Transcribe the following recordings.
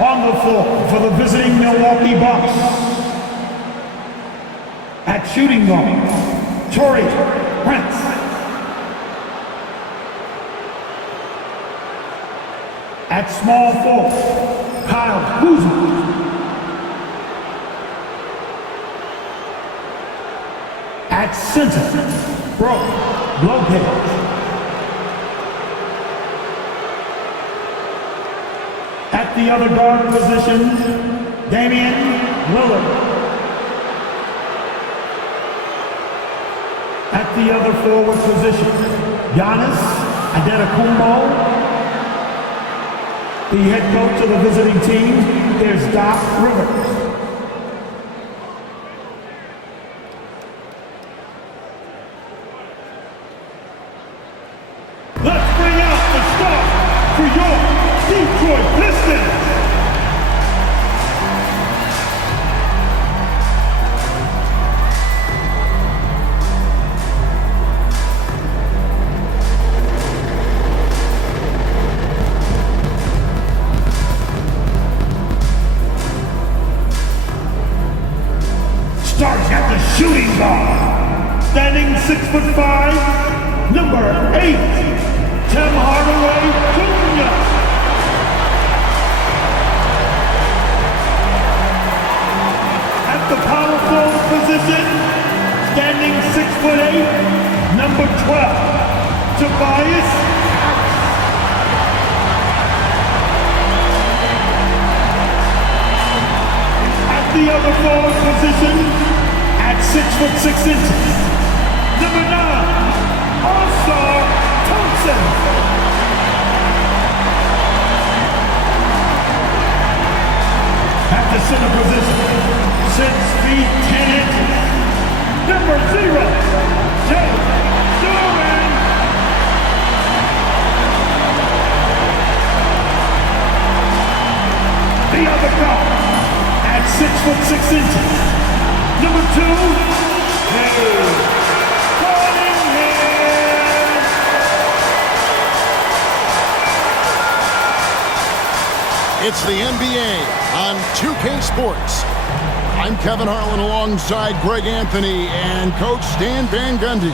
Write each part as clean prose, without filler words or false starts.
On the floor for the visiting Milwaukee Bucks. At shooting guard, Torrey Prince. At small forward, Kyle Kuzma. At center, Brook Lopez. At the other guard position, Damian Lillard. At the other forward position, Giannis Antetokounmpo. The head coach of the visiting team is Doc Rivers. Let's bring out the star for your Detroit Pistons. Starts at the shooting guard, standing 6'5", number 8, Tim Hardaway Jr. At the power forward position, standing 6'8", number 12, Tobias Harris. At the other forward position, at 6'6", number 9, All-Star Thompson. At the center position, 6 feet 10 inches, number 0, Jay Duran. The other guard, at 6'6", number 2, It's the NBA on 2K Sports. I'm Kevin Harlan alongside Greg Anthony and Coach Stan Van Gundy.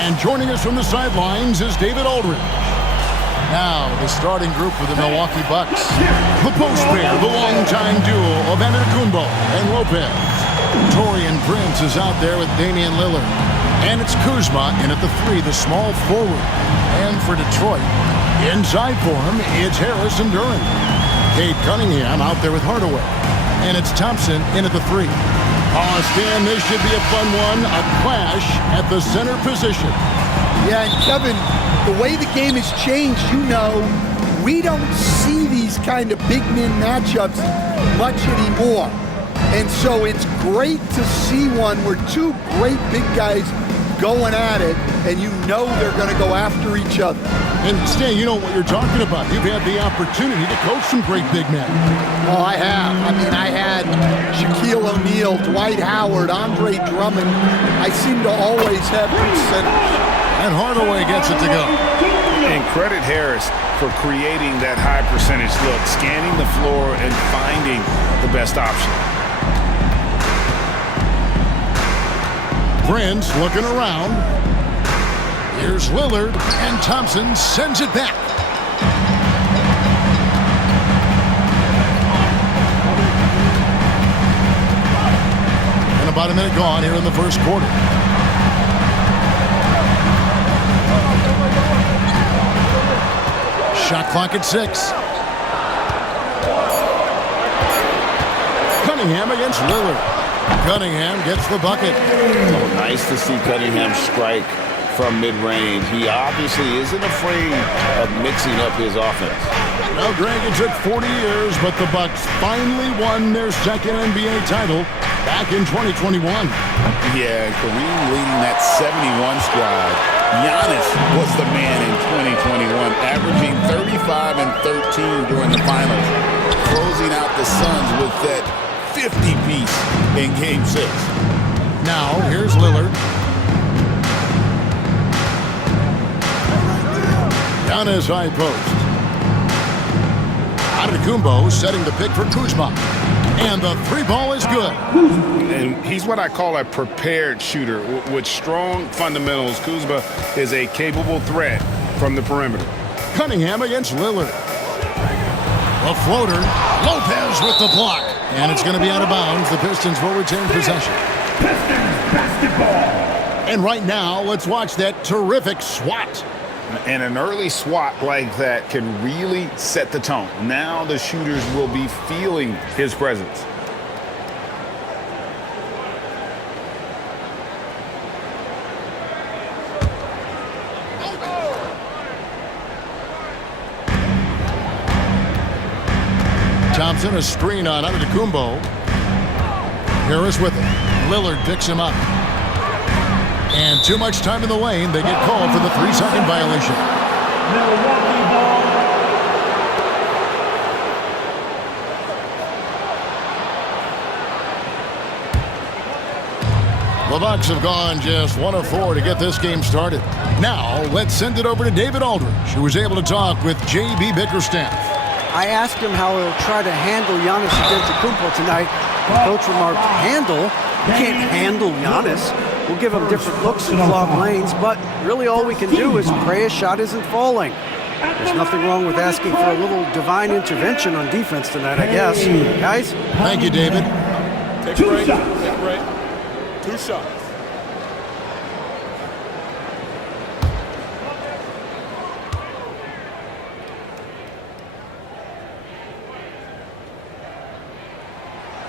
And joining us from the sidelines is David Aldridge. Now, the starting group for the Milwaukee Bucks. The post pair, the longtime duo of Antetokounmpo and Lopez. Taurean Prince is out there with Damian Lillard. And it's Kuzma in at the 3, the small forward. And for Detroit, inside for him, it's Harris and Duran. Cade Cunningham out there with Hardaway. And it's Thompson in at the 3. Stan, this should be a fun one. A clash at the center position. Yeah, and Kevin, the way the game has changed, we don't see these kind of big men matchups much anymore. And so it's great to see one where two great big guys going at it, and they're going to go after each other. And Stan, you know what you're talking about. You've had the opportunity to coach some great big men. Oh, I have. I had Shaquille O'Neal, Dwight Howard, Andre Drummond. I seem to always have good centers. And Hardaway gets it to go. And credit Harris for creating that high percentage look, scanning the floor and finding the best option. Prince looking around. Here's Lillard, and Thompson sends it back. And about a minute gone here in the first quarter. Shot clock at 6. Cunningham against Lillard. Cunningham gets the bucket. Oh, nice to see Cunningham strike from mid-range. He obviously isn't afraid of mixing up his offense. Now, Greg, it took 40 years, but the Bucks finally won their second NBA title back in 2021. Yeah, Kareem leading that 71 squad. Giannis was the man in 2021, averaging 35 and 13 during the finals, closing out the Suns with that 50-piece in Game 6. Now, here's Lillard. Down his high post. Antetokounmpo setting the pick for Kuzma. And the three ball is good. And he's what I call a prepared shooter with strong fundamentals. Kuzma is a capable threat from the perimeter. Cunningham against Lillard. A floater. Lopez with the block. And it's going to be out of bounds. The Pistons will retain possession. Pistons basketball. And right now, let's watch that terrific swat. And an early swat like that can really set the tone. Now the shooters will be feeling his presence. Thompson, a screen on Antetokounmpo. Harris with it. Lillard picks him up. And too much time in the lane. They get called for the 3-second violation. Milwaukee ball. The Bucks have gone just 1 of 4 to get this game started. Now, let's send it over to David Aldridge, who was able to talk with J.B. Bickerstaff. I asked him how he'll try to handle Giannis Antetokounmpo tonight. The coach remarked, handle? You can't handle Giannis. We'll give him different looks and clog lanes, but really all we can do is pray his shot isn't falling. There's nothing wrong with asking for a little divine intervention on defense tonight, I guess. Guys? Thank you, David. Take a break. Take a break. 2 shots.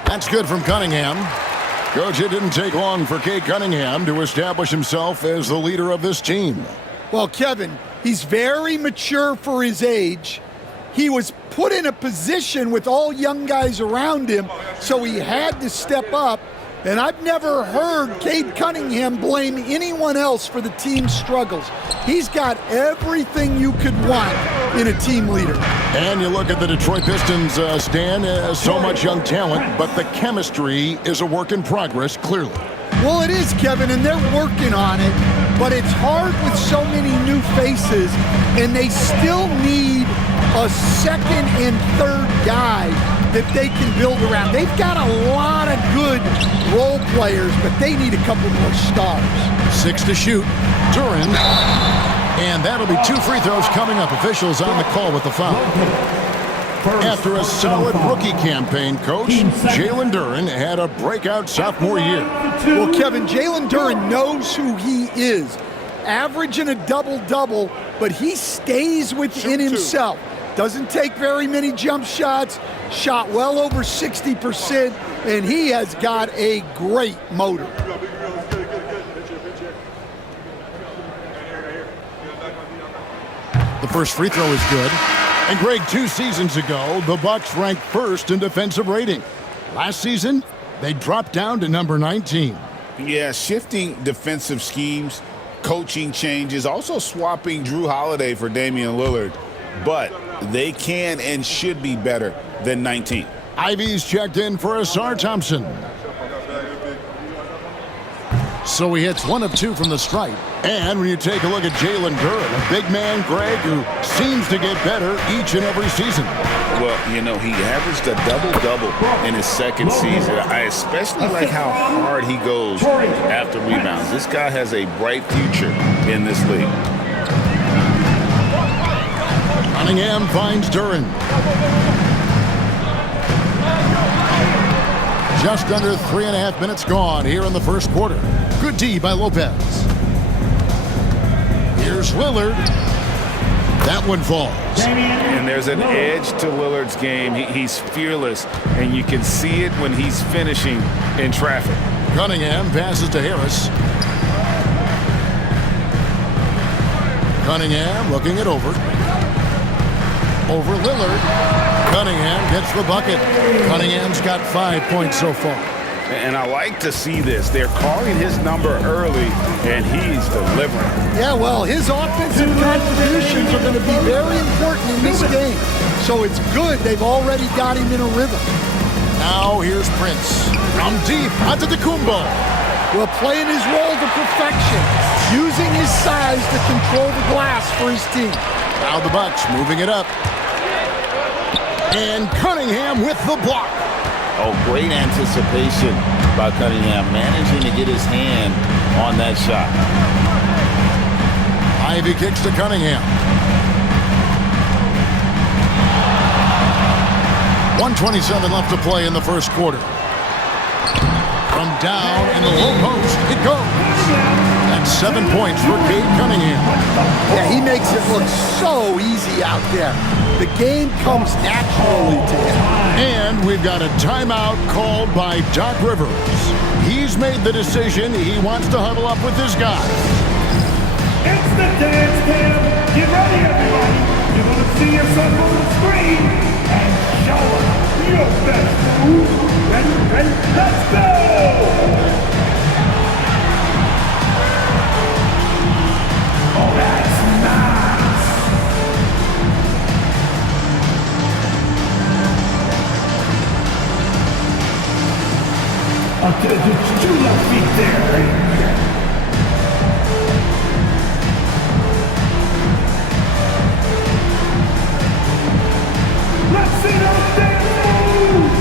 That's good from Cunningham. Coach, it didn't take long for Cade Cunningham to establish himself as the leader of this team. Well, Kevin, he's very mature for his age. He was put in a position with all young guys around him, so he had to step up. And I've never heard Cade Cunningham blame anyone else for the team's struggles. He's got everything you could want in a team leader. And you look at the Detroit Pistons, Stan, so much young talent, but the chemistry is a work in progress, clearly. Well, it is, Kevin, and they're working on it, but it's hard with so many new faces, and they still need a second and third guy that they can build around. They've got a lot of good role players, but they need a couple more stars. 6 to shoot. Duran. And that'll be 2 free throws coming up. Officials on the call with the foul. After a solid rookie campaign, Coach, Jalen Duran had a breakout sophomore year. Well, Kevin, Jalen Duran knows who he is. Averaging a double-double, but he stays within himself. Doesn't take very many jump shots, shot well over 60%, and he has got a great motor. The first free throw is good. And Greg, 2 seasons ago, the Bucks ranked first in defensive rating. Last season, they dropped down to number 19. Yeah, shifting defensive schemes, coaching changes, also swapping Drew Holiday for Damian Lillard. But they can and should be better than 19. Ivy's checked in for Asar Thompson. So he hits 1 of 2 from the stripe. And when you take a look at Jalen Duran, a big man, Greg, who seems to get better each and every season. Well, you know, he averaged a double-double in his second season. I especially like how hard he goes after rebounds. This guy has a bright future in this league. Cunningham finds Duran. Just under 3.5 minutes gone here in the first quarter. Good D by Lopez. Here's Lillard. That one falls. And there's an edge to Lillard's game. He's fearless, and you can see it when he's finishing in traffic. Cunningham passes to Harris. Cunningham looking it over. Over Lillard. Cunningham gets the bucket. Cunningham's got 5 points so far. And I like to see this. They're calling his number early, and he's delivering. Yeah, well, his offensive contributions are going to be very important in this game. So it's good they've already got him in a rhythm. Now here's Prince. From deep, Antetokounmpo. Well, playing his role to perfection. Using his size to control the glass for his team. Now the Bucks moving it up. And Cunningham with the block. Oh, great anticipation by Cunningham, managing to get his hand on that shot. Ivy kicks to Cunningham. 1:27 left to play in the first quarter. From down in the low post, it goes. That's 7 points for Cade Cunningham. Yeah, he makes it look so easy out there. The game comes naturally to him. And we've got a timeout called by Doc Rivers. He's made the decision. He wants to huddle up with his guys. It's the dance cam. Get ready, everybody. You're going to see yourself on the screen and show us your best move. Ready, let's go! Oh, that's nice. Okay, just 2 left feet there. Let's see those things move!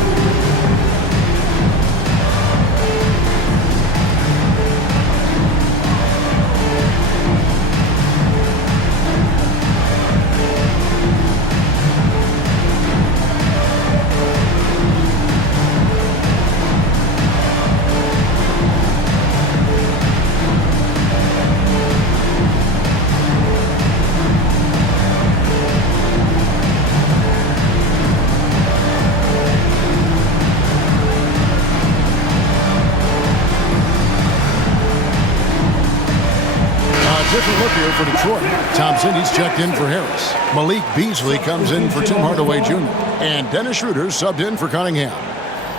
Different look here for Detroit. Thompson, he's checked in for Harris. Malik Beasley comes in for Tim Hardaway Jr. And Dennis Schroeder subbed in for Cunningham.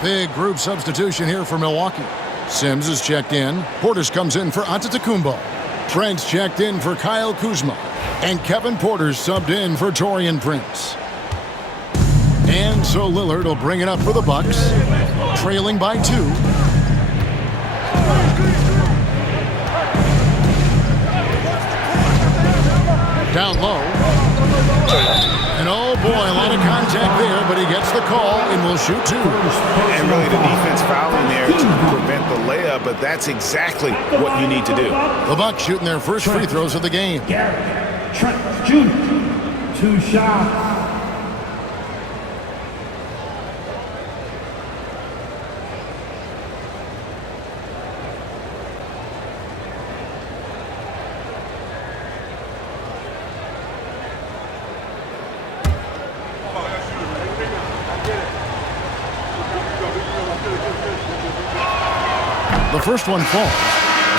Big group substitution here for Milwaukee. Sims is checked in. Portis comes in for Antetokounmpo. Trent's checked in for Kyle Kuzma. And Kevin Porter's subbed in for Taurean Prince. And so Lillard will bring it up for the Bucks, trailing by 2. Down low. And oh boy, a lot of contact there, but he gets the call and will shoot 2. And really the defense fouling there to prevent the layup, but that's exactly what you need to do. The Bucks shooting their first free throws of the game. Garrett, Trent, Jr. 2 shots. The first one falls.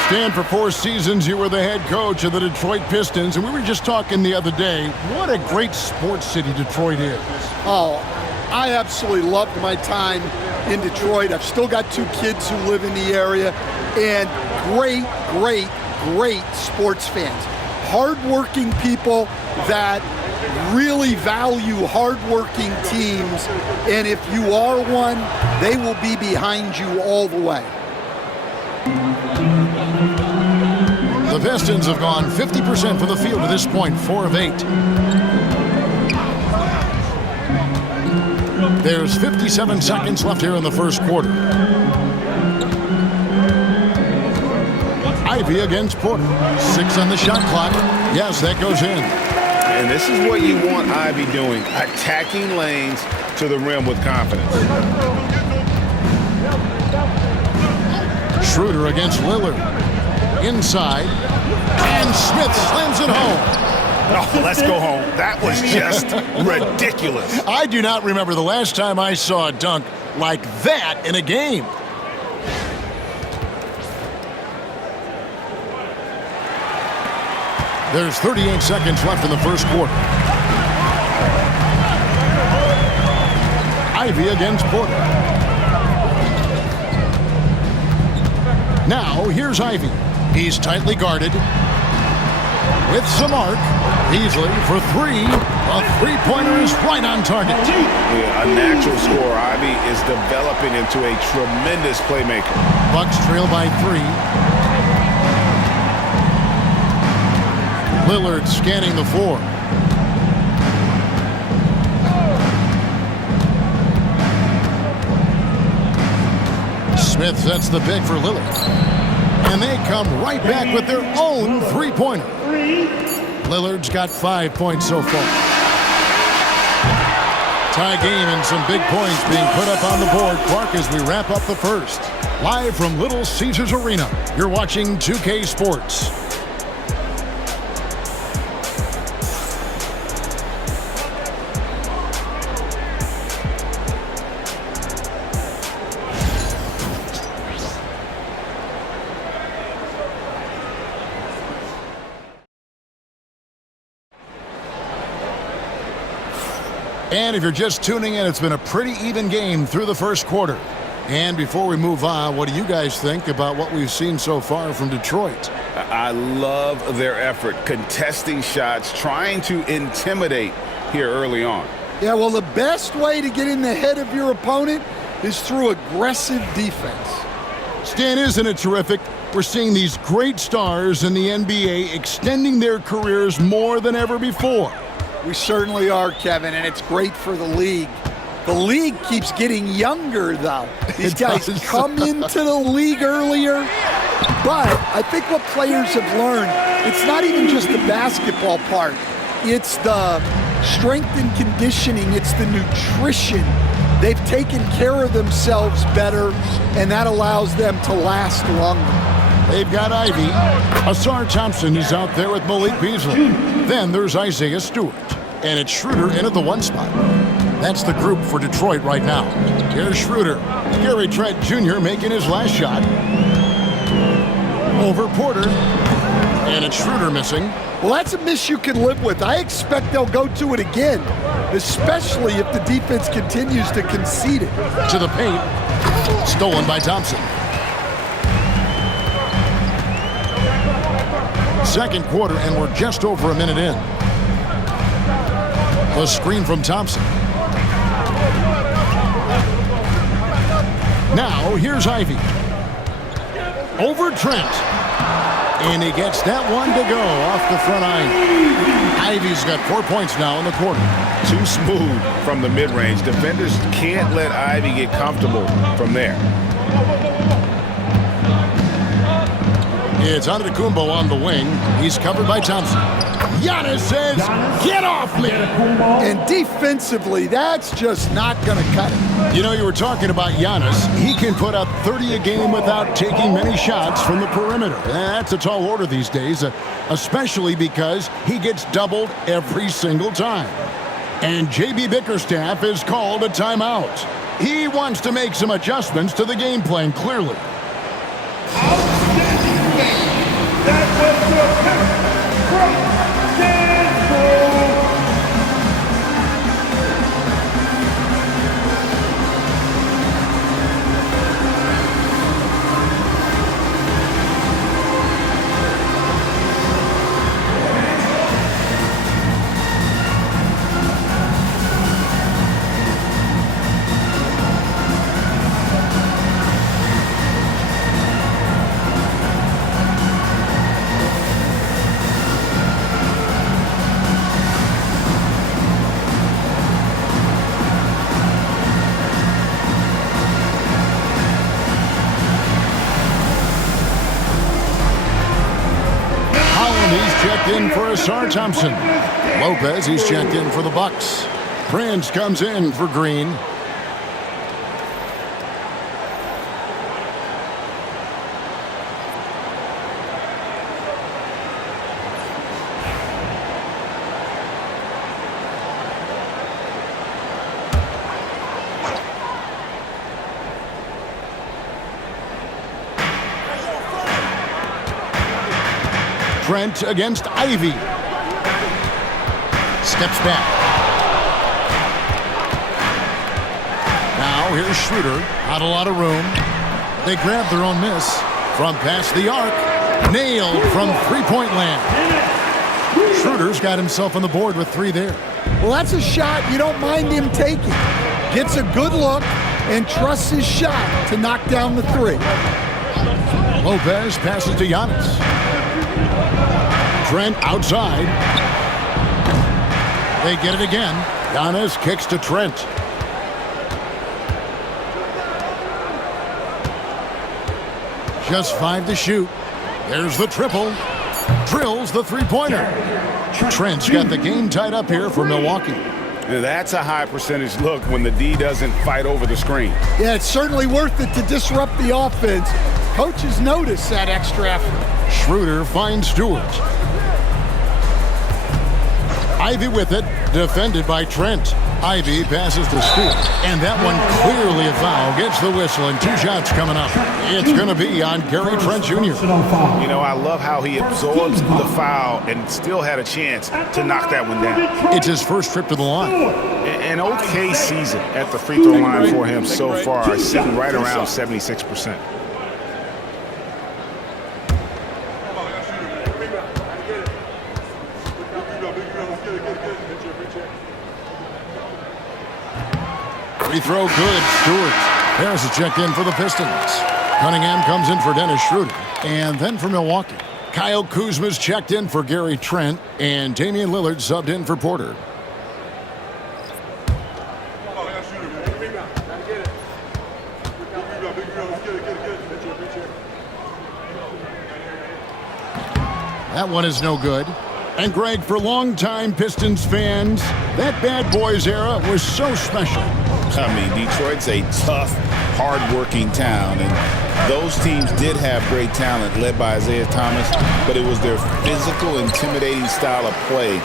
Stan, for 4 seasons, you were the head coach of the Detroit Pistons, and we were just talking the other day, what a great sports city Detroit is. Oh, I absolutely loved my time in Detroit. I've still got 2 kids who live in the area, and great sports fans. Hardworking people that really value hardworking teams, and if you are one, they will be behind you all the way. The Pistons have gone 50% from the field to this point, 4 of 8. There's 57 seconds left here in the first quarter. Ivy against Porter. 6 on the shot clock. Yes, that goes in. And this is what you want Ivy doing, attacking lanes to the rim with confidence. Schroeder against Lillard. Inside. And Smith slams it home. Oh, let's go home. That was just ridiculous. I do not remember the last time I saw a dunk like that in a game. There's 38 seconds left in the first quarter. Ivy against Porter. Now, here's Ivy. He's tightly guarded. With some arc. Beasley for 3. A three-pointer is right on target. Yeah, a natural scorer. Ivy is developing into a tremendous playmaker. Bucks trail by 3. Lillard scanning the floor. Smith sets the pick for Lillard. And they come right back with their own three-pointer. Lillard's got 5 points so far. Tie game and some big points being put up on the board, Clark, as we wrap up the first. Live from Little Caesars Arena, you're watching 2K Sports. And if you're just tuning in, it's been a pretty even game through the first quarter. And before we move on, what do you guys think about what we've seen so far from Detroit? I love their effort, contesting shots, trying to intimidate here early on. Yeah, well, the best way to get in the head of your opponent is through aggressive defense. Stan, isn't it terrific? We're seeing these great stars in the NBA extending their careers more than ever before. We certainly are, Kevin, and it's great for the league. The league keeps getting younger, though. These guys come into the league earlier. But I think what players have learned, it's not even just the basketball part. It's the strength and conditioning. It's the nutrition. They've taken care of themselves better, and that allows them to last longer. They've got Ivy. Asar Thompson is out there with Malik Beasley. Then there's Isaiah Stewart. And it's Schroeder in at the 1 spot. That's the group for Detroit right now. Here's Schroeder. Gary Trent Jr. making his last shot. Over Porter. And it's Schroeder missing. Well, that's a miss you can live with. I expect they'll go to it again, especially if the defense continues to concede it. To the paint. Stolen by Thompson. Second quarter, and we're just over a minute in. A screen from Thompson. Now, here's Ivy. Over Trent. And he gets that one to go off the front eye. Ivy's got 4 points now in the quarter. Too smooth from the mid-range. Defenders can't let Ivy get comfortable from there. It's Antetokounmpo on the wing. He's covered by Thompson. Giannis says, get off me! And defensively, that's just not going to cut it. You know, you were talking about Giannis. He can put up 30 a game without taking many shots from the perimeter. That's a tall order these days, especially because he gets doubled every single time. And J.B. Bickerstaff has called a timeout. He wants to make some adjustments to the game plan, clearly. Outstanding game. That was your pick from in for Asar Thompson. Lopez, he's checked in for the Bucks. Prince comes in for Green. Trent against Ivy. Steps back. Now here's Schroeder. Not a lot of room. They grab their own miss from past the arc. Nailed from three-point land. Schroeder's got himself on the board with 3 there. Well, that's a shot you don't mind him taking. Gets a good look and trusts his shot to knock down the 3. Lopez passes to Giannis. Trent outside. They get it again. Giannis kicks to Trent. Just 5 to shoot. There's the triple. Drills the three-pointer. Trent's got the game tied up here for Milwaukee. That's a high percentage look when the D doesn't fight over the screen. Yeah, it's certainly worth it to disrupt the offense. Coaches notice that extra effort. Schroeder finds Stewart. Ivy with it, defended by Trent. Ivy passes to Stewart, and that one clearly a foul. Gets the whistle, and 2 shots coming up. It's going to be on Gary Trent Jr. You know, I love how he absorbs the foul and still had a chance to knock that one down. It's his first trip to the line. An okay season at the free throw line for him so far, sitting right around 76%. Free throw good. Stewart. Harris is checked in for the Pistons. Cunningham comes in for Dennis Schroeder. And then for Milwaukee, Kyle Kuzma's checked in for Gary Trent. And Damian Lillard subbed in for Porter. That one is no good. And Greg, for longtime Pistons fans, that Bad Boys era was so special. I mean, Detroit's a tough, hard-working town, and those teams did have great talent led by Isaiah Thomas, but it was their physical, intimidating style of play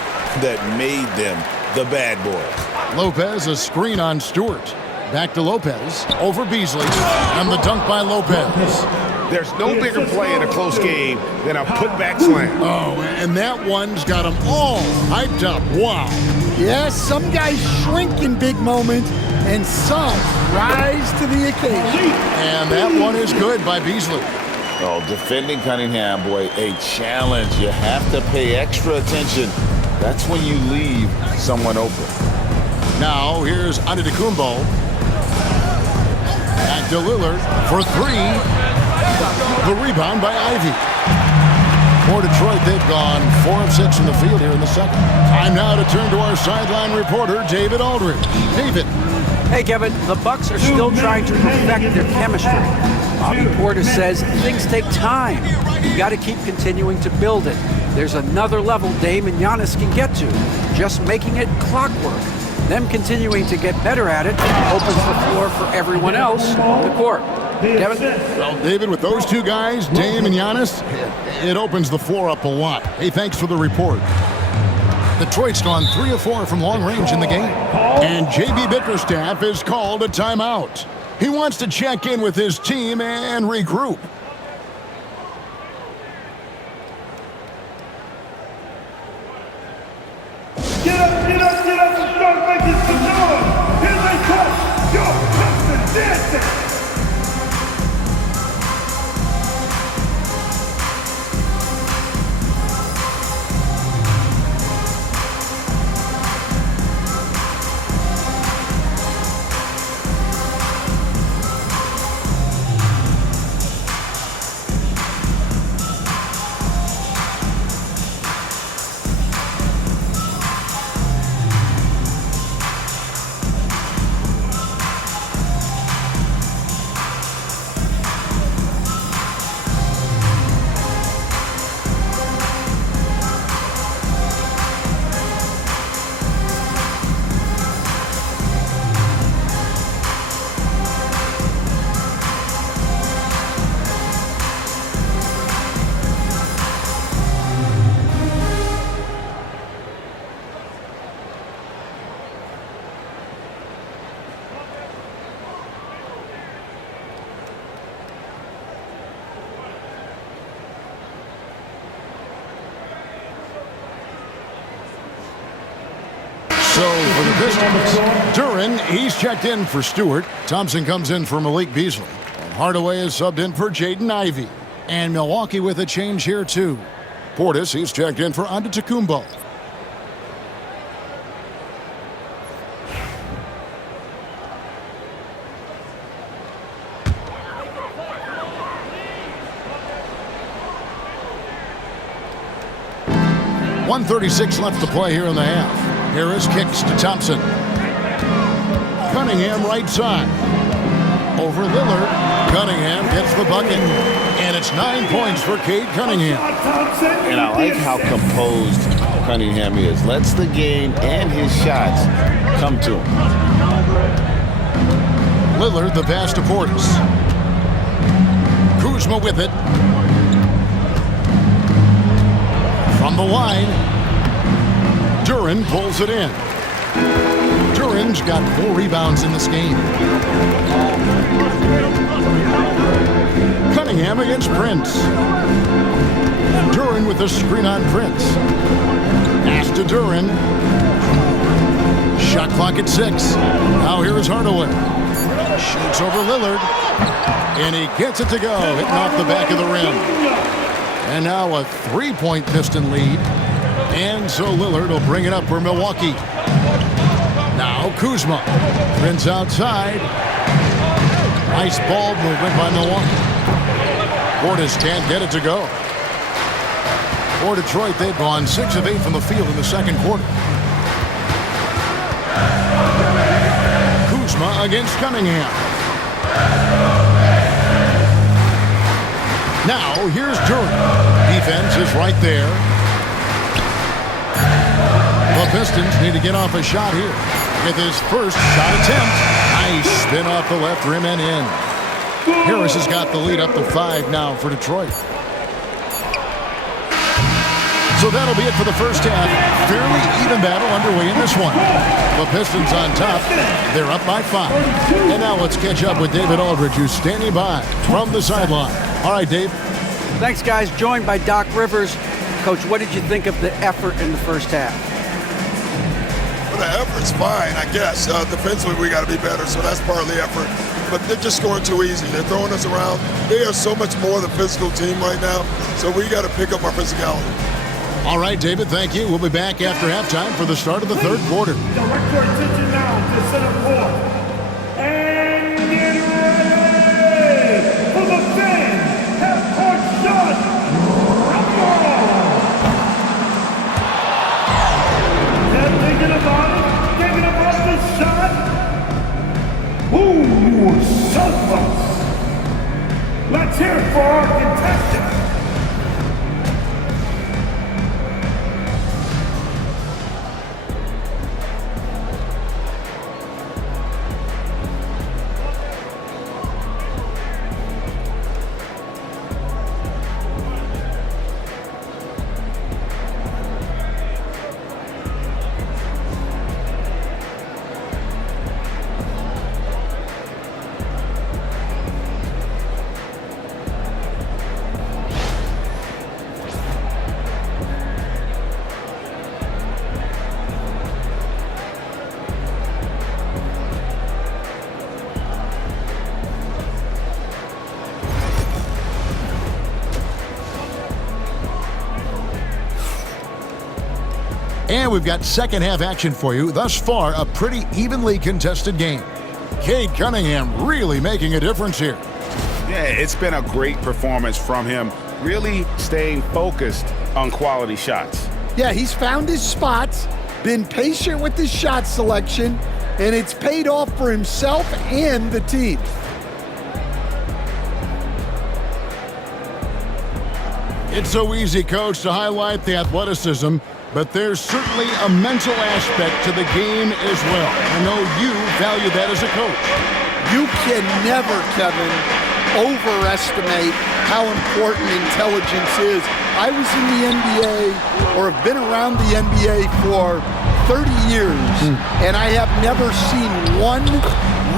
that made them the Bad Boys. Lopez, a screen on Stewart. Back to Lopez, over Beasley, and the dunk by Lopez. There's no bigger play in a close game than a putback slam. Oh, and that one's got them all hyped up. Wow. Yes, some guys shrink in big moments, and some rise to the occasion. And that one is good by Beasley. Oh, defending Cunningham, boy, a challenge. You have to pay extra attention. That's when you leave someone open. Now, here's Antetokounmpo. Back to Lillard for 3. The rebound by Ivy. For Detroit, they've gone 4 of 6 in the field here in the second. Time now to turn to our sideline reporter, David Aldridge. David. Hey, Kevin, the Bucks are still trying to perfect their chemistry. Bobby Portis says things take time. You got to keep continuing to build it. There's another level Dame and Giannis can get to. Just making it clockwork. Them continuing to get better at it opens the floor for everyone else on the court. Kevin? Well, David, with those 2 guys, Dame and Giannis, it opens the floor up a lot. Hey, thanks for the report. Detroit's gone 3 of 4 from long range in the game. And J.B. Bickerstaff has called a timeout. He wants to check in with his team and regroup. Get up, get up, get up, and start making some noise. Here they come, your Pistons dancing. So for the Pistons, Duran, he's checked in for Stewart. Thompson comes in for Malik Beasley. And Hardaway is subbed in for Jaden Ivey. And Milwaukee with a change here too. Portis, he's checked in for Antetokounmpo. .136 left to play here in the half. Harris kicks to Thompson. Cunningham right side. Over Lillard. Cunningham gets the bucket. And it's 9 points for Cade Cunningham. And I like how composed Cunningham is. Lets the game and his shots come to him. Lillard, the pass to Portis. Kuzma with it. From the line, Duren pulls it in. Duren's got 4 rebounds in this game. Cunningham against Prince. Duren with the screen on Prince. Pass to Duren. Shot clock at 6. Now here is Hardaway. Shoots over Lillard. And he gets it to go, hitting off the back of the rim. And now a 3-point Piston lead. And so Lillard will bring it up for Milwaukee. Now Kuzma. Prince outside. Nice ball movement by Milwaukee. Portis can't get it to go. For Detroit, they've gone 6 of 8 from the field in the second quarter. Kuzma against Cunningham. Now, here's Duren. Defense is right there. The Pistons need to get off a shot here. With his first shot attempt. Nice spin off the left rim and in. Harris has got the lead up to 5 now for Detroit. So that'll be it for the first half. Fairly even battle underway in this one. The Pistons on top. They're up by 5. And now let's catch up with David Aldridge, who's standing by from the sideline. All right, Dave. Thanks, guys. Joined by Doc Rivers. Coach, what did you think of the effort in the first half? Well, the effort's fine, I guess. Defensively, we got to be better, so that's part of the effort. But they're just scoring too easy. They're throwing us around. They are so much more the physical team right now, so we got to pick up our physicality. All right, David, thank you. We'll be back after halftime for the start of the third quarter. Direct your attention now to center court. And get ready for the fan half-court shot. They're thinking about the shot. Ooh, you were so close. Let's hear it for our contestant. And we've got second half action for you. Thus far, a pretty evenly contested game. Cade Cunningham really making a difference here. Yeah, it's been a great performance from him, really staying focused on quality shots. Yeah, he's found his spots, been patient with his shot selection, and it's paid off for himself and the team. It's so easy, Coach, to highlight the athleticism, but there's certainly a mental aspect to the game as well. I know you value that as a coach. You can never, Kevin, overestimate how important intelligence is. I was in the NBA, or have been around the NBA for 30 years, and I have never seen one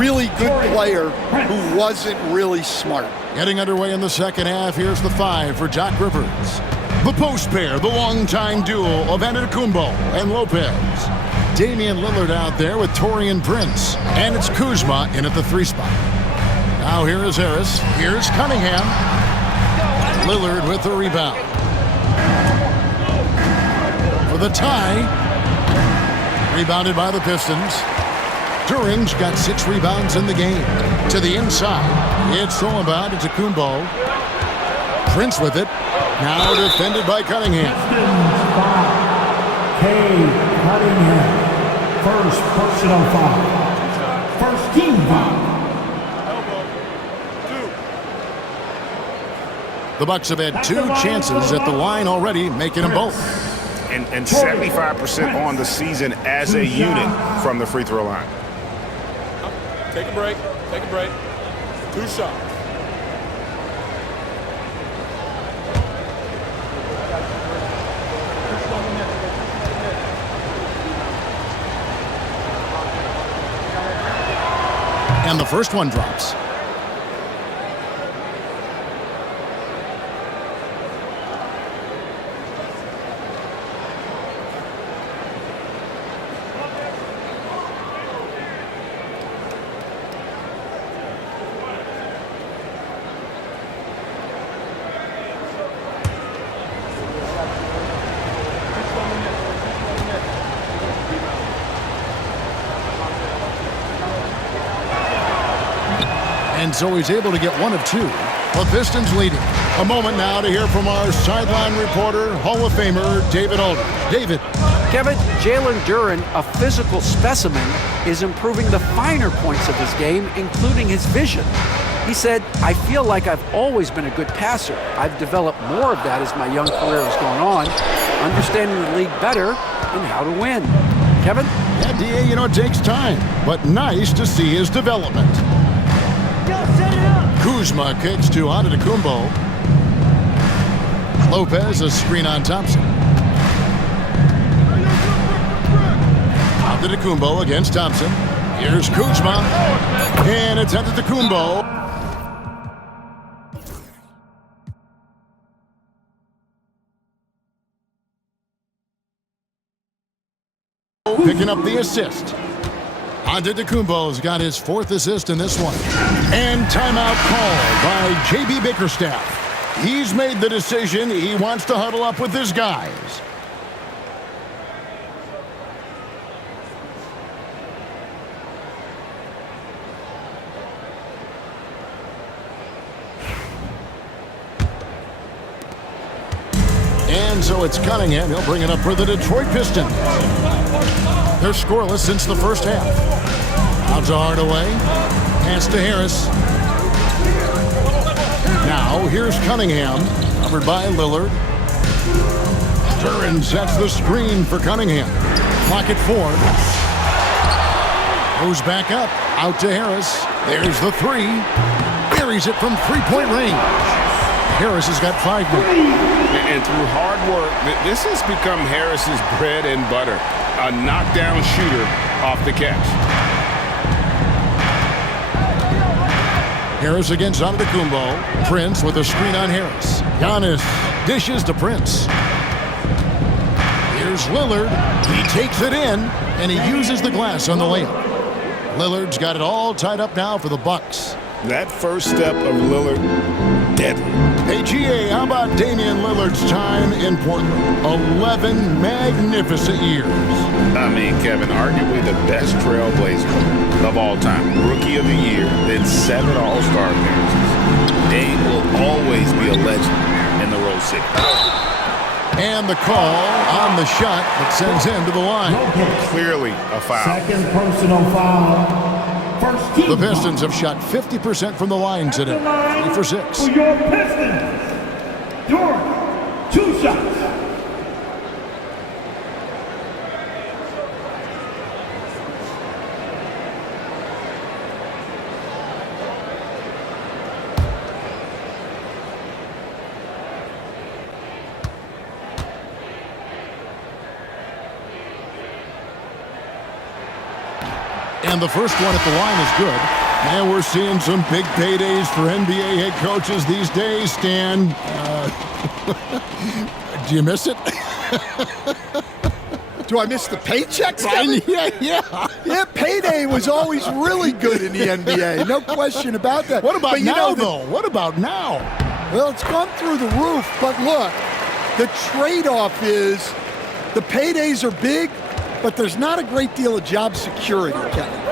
really good player who wasn't really smart. Getting underway in the second half, here's the 5 for Doc Rivers. The post pair, the longtime duo of Antetokounmpo and Lopez. Damian Lillard out there with Taurean Prince. And it's Kuzma in at the 3 spot. Now here is Harris. Here's Cunningham. Lillard with the rebound. For the tie. Rebounded by the Pistons. Duren's got 6 rebounds in the game. To the inside. It's all about Antetokounmpo. Prince with it. Now defended by Cunningham. Pistons foul. Cade Cunningham. First personal foul. First team foul. The Bucks have had 2 chances at the line already, making them both. And 75% on the season as a unit from the free throw line. Take a break. Take a break. 2 shots. And the first one drops. And so he's able to get 1 of 2. The Pistons leading. A moment now to hear from our sideline reporter, Hall of Famer David Aldridge. David. Kevin, Jalen Duren, a physical specimen, is improving the finer points of his game, including his vision. He said, "I feel like I've always been a good passer. I've developed more of that as my young career has gone on, understanding the league better and how to win." Kevin? Yeah, DA, you know, it takes time, but nice to see his development. Kuzma kicks to Antetokounmpo. Lopez, a screen on Thompson. Antetokounmpo against Thompson. Here's Kuzma. And it's Antetokounmpo. Picking up the assist. Antetokounmpo's got his 4th assist in this one. And timeout called by J.B. Bickerstaff. He's made the decision. He wants to huddle up with his guys. And so it's Cunningham. He'll bring it up for the Detroit Pistons. They're scoreless since the first half. Out to Hardaway. Pass to Harris. Now here's Cunningham. Covered by Lillard. Duren sets the screen for Cunningham. Clock at 4. Goes back up. Out to Harris. There's the 3. Buries it from 3-point range. Harris has got 5 more. And through hard work, this has become Harris's bread and butter. A knockdown shooter off the catch. Harris against Antetokounmpo. Prince with a screen on Harris. Giannis dishes to Prince. Here's Lillard. He takes it in, and he uses the glass on the layup. Lillard's got it all tied up now for the Bucks. That first step of Lillard, deadly. Hey, GA, how about Damian Lillard's time in Portland? 11 magnificent years. I mean, Kevin, arguably the best trailblazer of all time. Rookie of the Year, then 7 All-Star appearances. Dame will always be a legend in the Rose City. And the call on the shot that sends him to the line. Clearly a foul. Second personal foul. First team The Pistons have shot 50% from the line today. 3 for 6. For your Pistons, Duren, 2 shots. And the first one at the line is good. And we're seeing some big paydays for NBA head coaches these days, Stan. Do you miss it? Do I miss the paychecks? Yeah. Payday was always really good in the NBA. No question about that. What about But now, though? What about now? Well, it's gone through the roof. But look, the trade-off is the paydays are big, but there's not a great deal of job security, Kevin.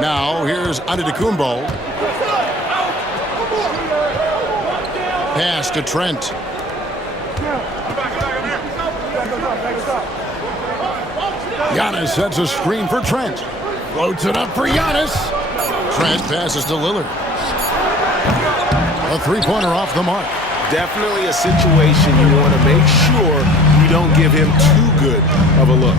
Now, here's Antetokounmpo. Pass to Trent. Giannis sets a screen for Trent. Floats it up for Giannis. Trent passes to Lillard. A 3-pointer off the mark. definitely a situation you want to make sure you don't give him too good of a look.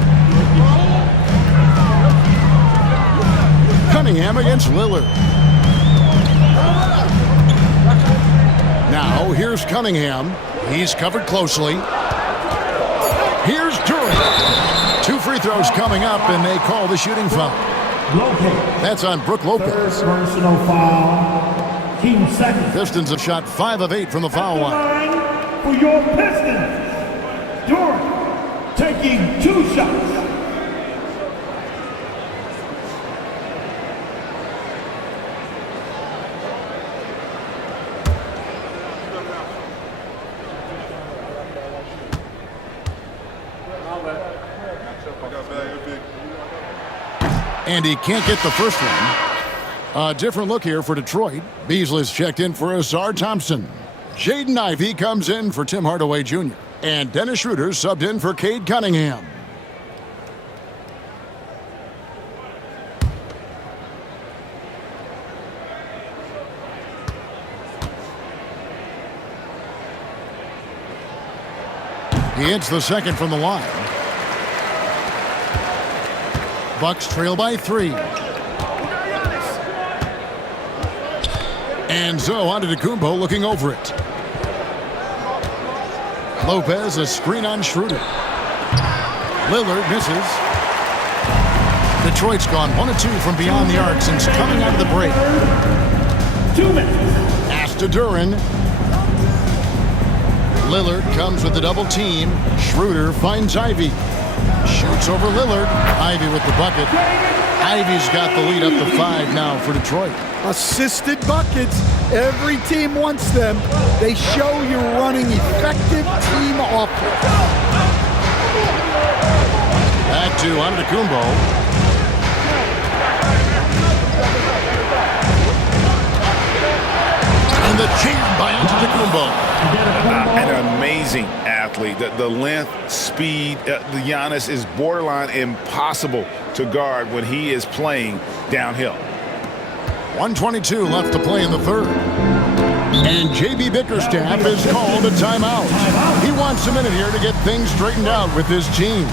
Cunningham against Lillard. Now, here's Cunningham. He's covered closely. Here's Durant. 2 free throws coming up, and they call the shooting foul. That's on Brook Lopez. Personal foul. Team second. Pistons have shot 5 of 8 from the foul line. For your Pistons, Durant taking 2 shots. And he can't get the first one. A different look here for Detroit. Beasley's checked in for Azar Thompson. Jaden Ivey comes in for Tim Hardaway Jr. And Dennis Schroeder subbed in for Cade Cunningham. He hits the second from the line. Bucks trail by 3. And so Antetokounmpo looking over it. Lopez a screen on Schroeder. Lillard misses. Detroit's gone 1 of 2 from beyond the arc since coming out of the break. 2 minutes. Pass to Duran. Lillard comes with the double team. Schroeder finds Ivey. Shoots over Lillard. Ivey with the bucket. Ivey's got the lead up to 5 now for Detroit. Assisted buckets. Every team wants them. They show you're running effective team offense. Back to Antetokounmpo. And the jam by Antetokounmpo. An amazing athlete. The length, speed, the Giannis is borderline impossible to guard when he is playing downhill. 1:22 left to play in the third. And J.B. Bickerstaff has called a timeout. He wants a minute here to get things straightened out with his team.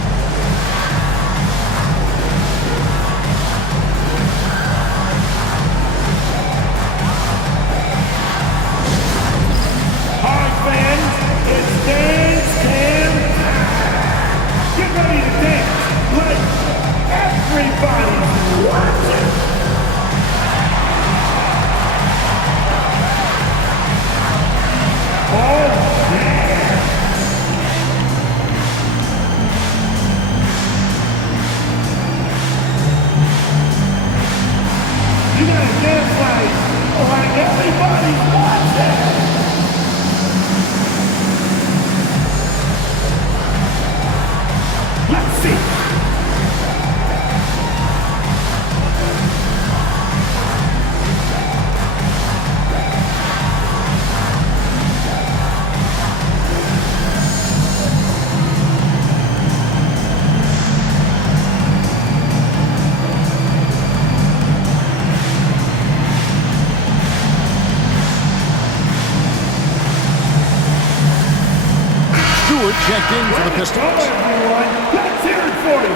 Checked in for the Pistons. Everyone, let's hear it for you.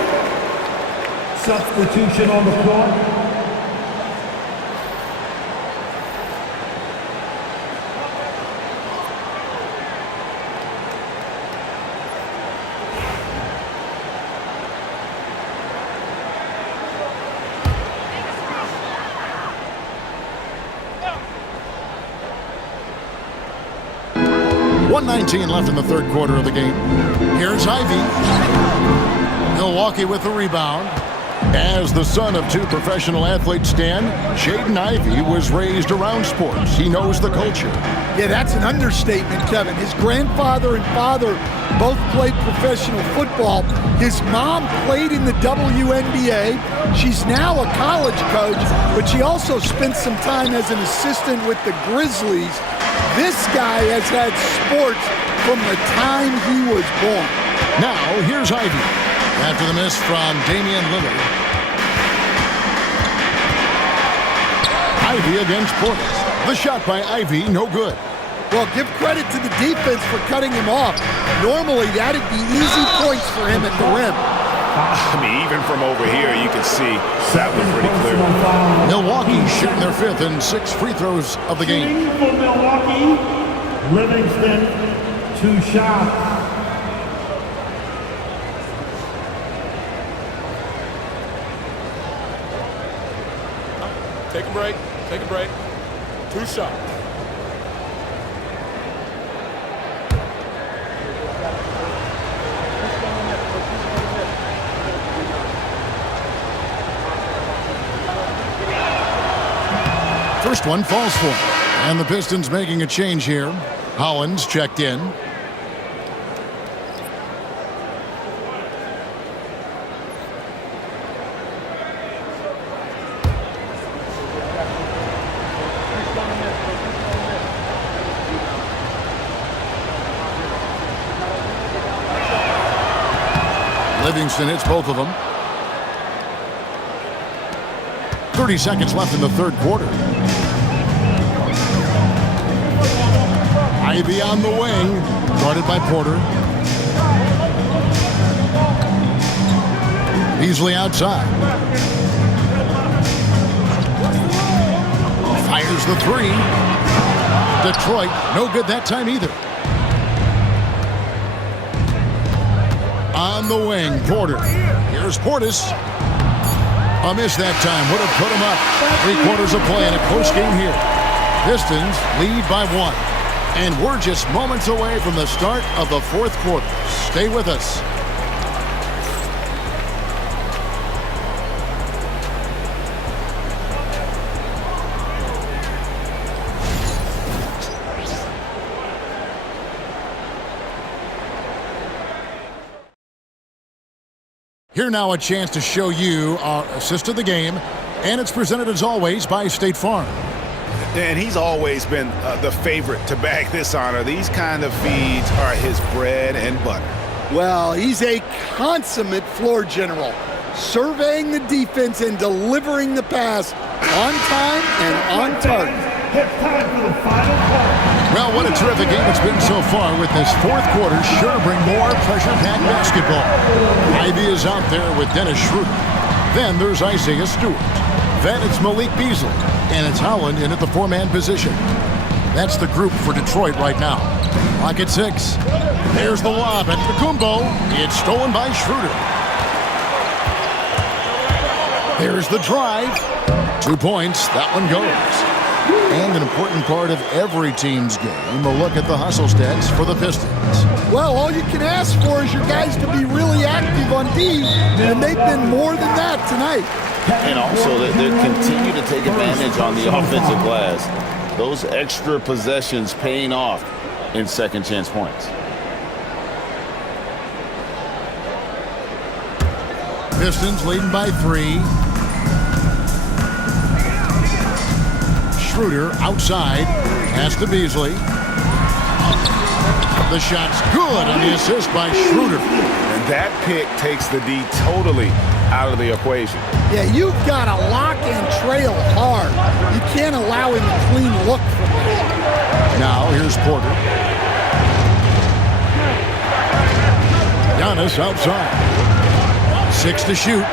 Substitution on the floor. .19 left in the third quarter of the game. Here's Ivey. Milwaukee with the rebound. As the son of 2 professional athletes, Stan, Jaden Ivey was raised around sports. He knows the culture. Yeah, that's an understatement, Kevin. His grandfather and father both played professional football. His mom played in the WNBA. She's now a college coach, but she also spent some time as an assistant with the Grizzlies. This guy has had sports from the time he was born. Now, here's Ivey. After the miss from Damian Lillard. Ivey against Portis. The shot by Ivey, no good. Well, give credit to the defense for cutting him off. Normally, that'd be easy points for him at the rim. I mean, even from over here, you can see that was pretty clear. Milwaukee shooting their 5th and 6th free throws of the game. Shooting for Milwaukee, Livingston, 2 shots. Take a break. Take a break. 2 shots. First one falls for him. And the Pistons making a change here. Hollins checked in. Livingston hits both of them. 30 seconds left in the 3rd quarter. Ivy on the wing, guarded by Porter. Beasley outside. Fires the 3. Detroit, no good that time either. On the wing, Porter. Here's Portis. A miss that time. Would have put him up. 3/4 of play in a close game here. Pistons lead by 1. And we're just moments away from the start of the 4th quarter. Stay with us. Here now a chance to show you our assist of the game, and it's presented as always by State Farm. And he's always been the favorite to bag this honor. These kind of feeds are his bread and butter. Well, he's a consummate floor general, surveying the defense and delivering the pass on time and on target. It's time for the final quarter. Well, what a terrific game it's been so far, with this 4th quarter sure to bring more pressure-packed basketball. Ivy is out there with Dennis Schroeder. Then there's Isaiah Stewart. Then it's Malik Beasley. And it's Howland in at the 4-man position. That's the group for Detroit right now. Clock at 6. There's the lob at Kumbo. It's stolen by Schroeder. There's the drive. 2 points. That one goes. And an important part of every team's game, a look at the hustle stats for the Pistons. Well, all you can ask for is your guys to be really active on D, and they've been more than that tonight. And also, they continue to take advantage on the offensive glass. Those extra possessions paying off in second chance points. Pistons leading by 3. Schroeder outside. Pass to Beasley. The shot's good on the assist by Schroeder. And that pick takes the D totally out of the equation. Yeah, you've got to lock and trail hard. You can't allow him a clean look from that. Now here's Porter. Giannis outside. 6 to shoot.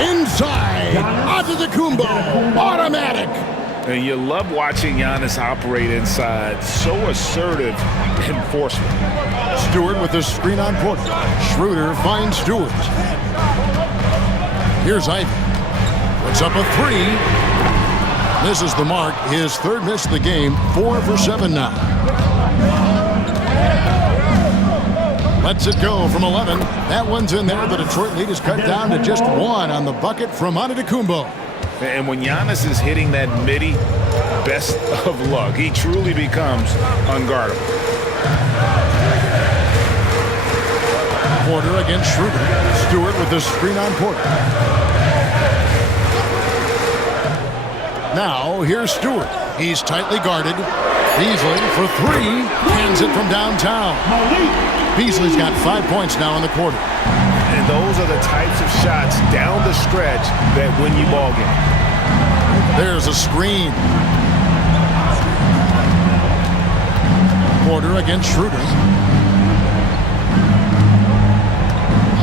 Inside. Onto the Kumbo. Automatic. And you love watching Giannis operate inside. So assertive and forceful. Stewart with the screen on Porter. Schroeder finds Stewart. Here's Ivy. Puts up a 3. Misses the mark. His 3rd miss of the game. 4 for 7 now. Lets it go from 11. That one's in there. The Detroit lead is cut down to just 1 on the bucket from Antetokounmpo. And when Giannis is hitting that midi, best of luck. He truly becomes unguardable. Porter against Schroeder. Stewart with the screen on Porter. Now here's Stewart. He's tightly guarded. Beasley for 3. Hands it from downtown. Beasley's got 5 points now in the quarter. And those are the types of shots down the stretch that win you ball games. There's a screen. Porter against Schroeder.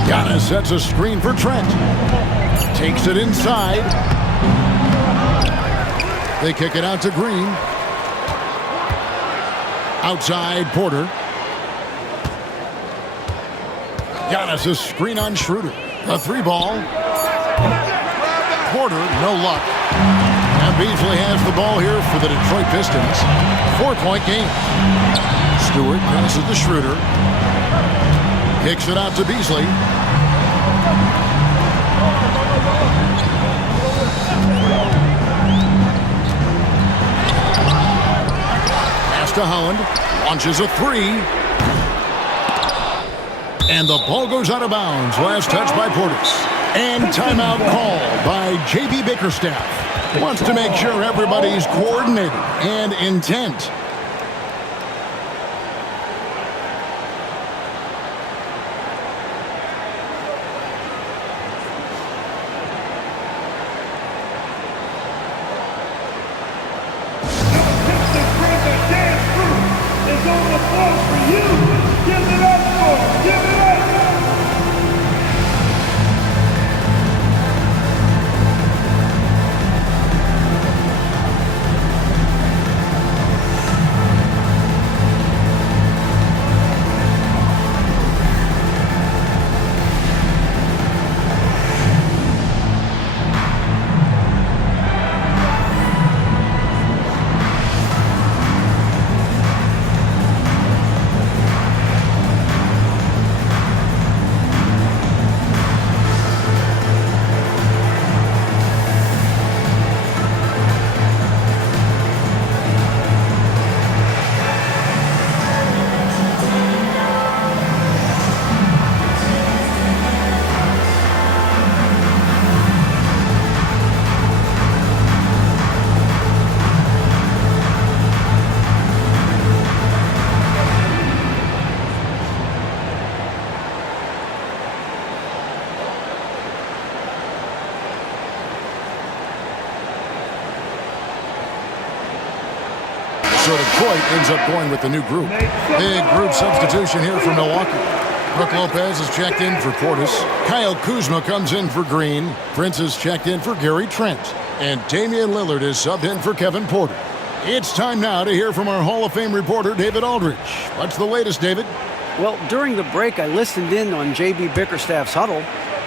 Giannis sets a screen for Trent. Takes it inside. They kick it out to Green. Outside Porter. Giannis' screen on Schroeder. A 3-ball. Porter, no luck. And Beasley has the ball here for the Detroit Pistons. 4-point game. Stewart passes to Schroeder. Kicks it out to Beasley. Pass to Holland. Launches a 3. And the ball goes out of bounds. Last touch by Portis. And timeout called by J.B. Bickerstaff. Wants to make sure everybody's coordinated and intent. So Detroit ends up going with the new group. Big group substitution here for Milwaukee. Brook Lopez is checked in for Portis. Kyle Kuzma comes in for Green. Prince is checked in for Gary Trent. And Damian Lillard is subbed in for Kevin Porter. It's time now to hear from our Hall of Fame reporter, David Aldridge. What's the latest, David? Well, during the break, I listened in on J.B. Bickerstaff's huddle.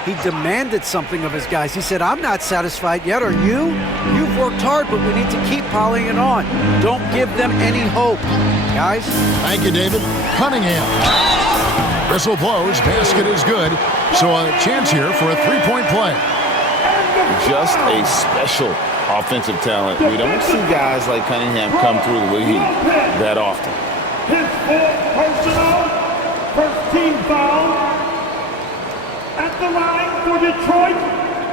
He demanded something of his guys. He said, I'm not satisfied yet, are you? You've worked hard, but we need to keep piling it on. Don't give them any hope, guys. Thank you, David. Cunningham. Whistle blows. Basket is good. So a chance here for a three-point play. Just a special offensive talent. We don't see guys like Cunningham come through the league that often. His fourth personal, first team foul. At the line for Detroit,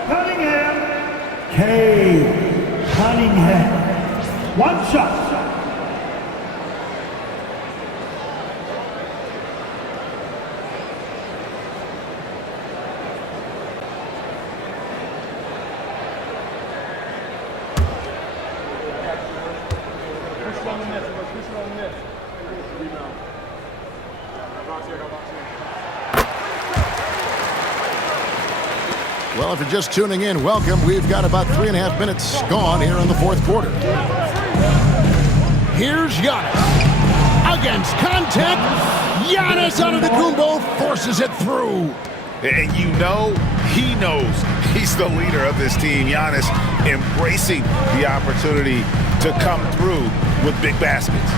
Cunningham. Cunningham. One shot. Well, if you're just tuning in, welcome. We've got about 3.5 minutes gone here in the fourth quarter. Here's Giannis. Against contact. Giannis Antetokounmpo forces it through. And you know, he knows he's the leader of this team. Giannis embracing the opportunity to come through with big baskets.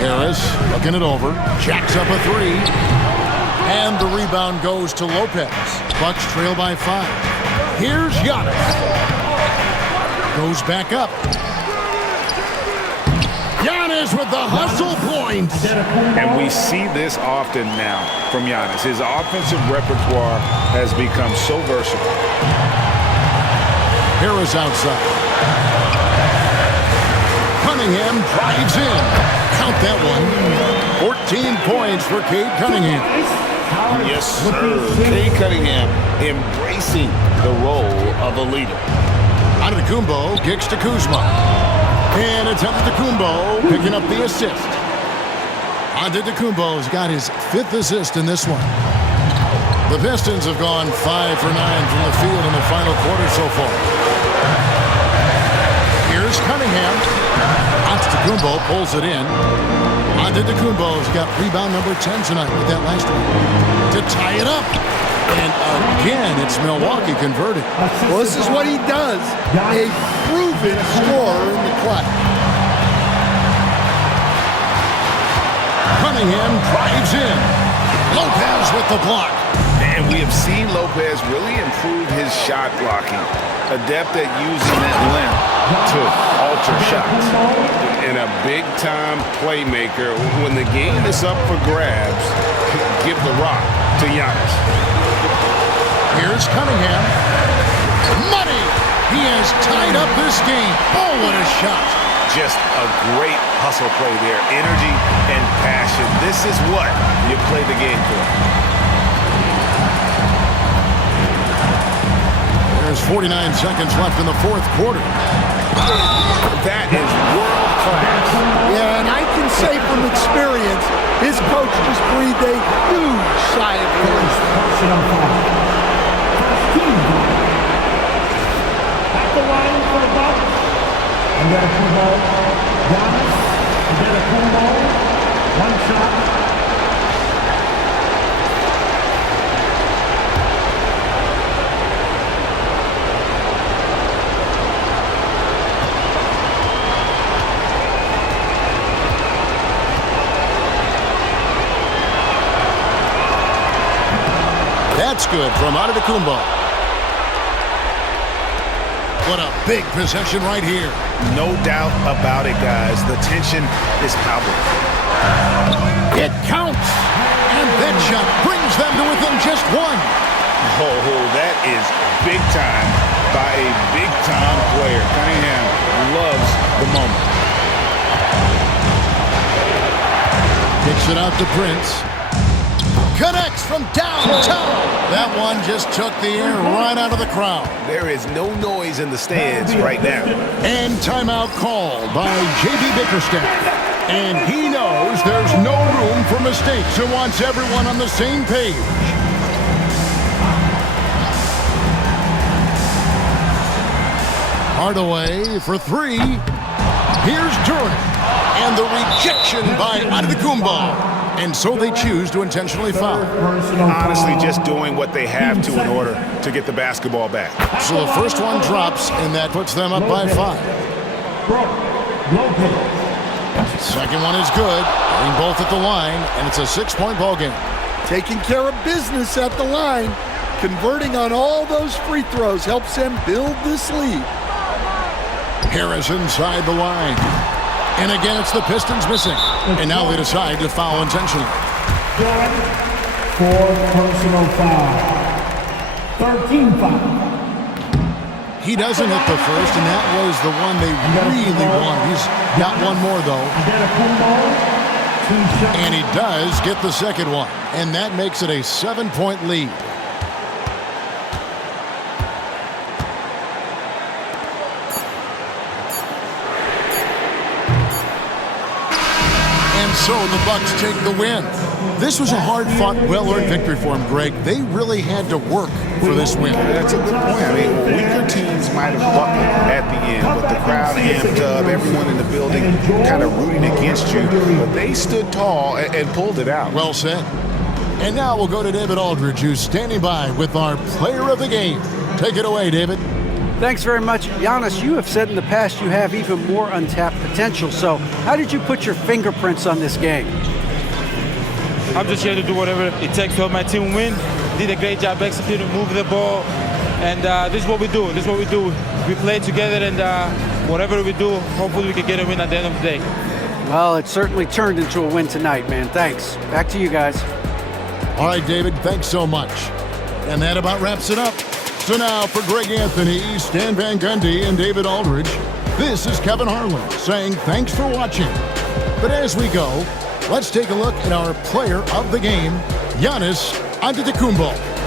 Harris looking it over. Jacks up a 3. And the rebound goes to Lopez. Bucks trail by 5. Here's Giannis. Goes back up. Giannis with the hustle point. And we see this often now from Giannis. His offensive repertoire has become so versatile. Harris outside. Cunningham drives in. Count that one. 14 points for Cade Cunningham. Yes, sir. Kay Cunningham embracing the role of a leader. Antetokounmpo kicks to Kuzma. And it's Antetokounmpo picking up the assist. Antetokounmpo's got his 5th assist in this one. The Pistons have gone 5 for 9 from the field in the final quarter so far. Here's Cunningham. Antetokounmpo pulls it in. Antetokounmpo's got rebound number 10 tonight with that last one to tie it up. And again, it's Milwaukee converted. Well, this is what he does. A proven scorer in the clutch. Cunningham drives in. Lopez with the block. And we have seen Lopez really improve his shot blocking. Adept at using that length to alter shots. And a big-time playmaker. When the game is up for grabs, give the rock to Giannis. Here's Cunningham. Money! He has tied up this game. Oh, what a shot. Just a great hustle play there. Energy and passion. This is what you play the game for. There's 49 seconds left in the 4th quarter. That is world class. Yeah, and I can say from experience, his coach just breathed a huge sigh of relief. Personal foul. Team foul. At the line for the Bucks. Antetokounmpo. Giannis. Antetokounmpo. One shot. That's good from Antetokounmpo. What a big possession right here. No doubt about it, guys. The tension is palpable. It counts. And that shot brings them to within just one. Oh, that is big time by a big-time player. Cunningham loves the moment. Kicks it out to Prince. Connects from downtown. That one just took the air right out of the crowd. There is no noise in the stands right now. And timeout called by J.B. Bickerstaff. And he knows there's no room for mistakes and wants everyone on the same page. Hardaway for 3. Here's Durant. And the rejection by Antetokounmpo. And so they choose to intentionally foul. Honestly, just doing what they have to in order to get the basketball back. So the first one drops, and that puts them up by 5. Second one is good. Getting both at the line, and it's a 6-point ball game. Taking care of business at the line. Converting on all those free throws helps them build this lead. Harris inside the line. And again, it's the Pistons missing. And now they decide to foul intentionally. 4 personal foul. 13 foul. He doesn't hit the first, and that was the one they really want. He's got one more, though. And he does get the second one. And that makes it a 7-point lead. So the Bucks take the win. This was a hard-fought, well-earned victory for them, Greg. They really had to work for this win. That's a good point. I mean, weaker teams might have buckled at the end, but the crowd amped up, everyone in the building kind of rooting against you. But they stood tall and pulled it out. Well said. And now we'll go to David Aldridge, who's standing by with our player of the game. Take it away, David. Thanks very much. Giannis, you have said in the past you have even more untapped potential. So how did you put your fingerprints on this game? I'm just here to do whatever it takes to help my team win. Did a great job executing, moving the ball. And this is what we do. This is what we do. We play together, and whatever we do, hopefully we can get a win at the end of the day. Well, it certainly turned into a win tonight, man. Thanks. Back to you guys. All right, David, thanks so much. And that about wraps it up. So now for Greg Anthony, Stan Van Gundy, and David Aldridge, this is Kevin Harlan saying thanks for watching. But as we go, let's take a look at our player of the game, Giannis Antetokounmpo.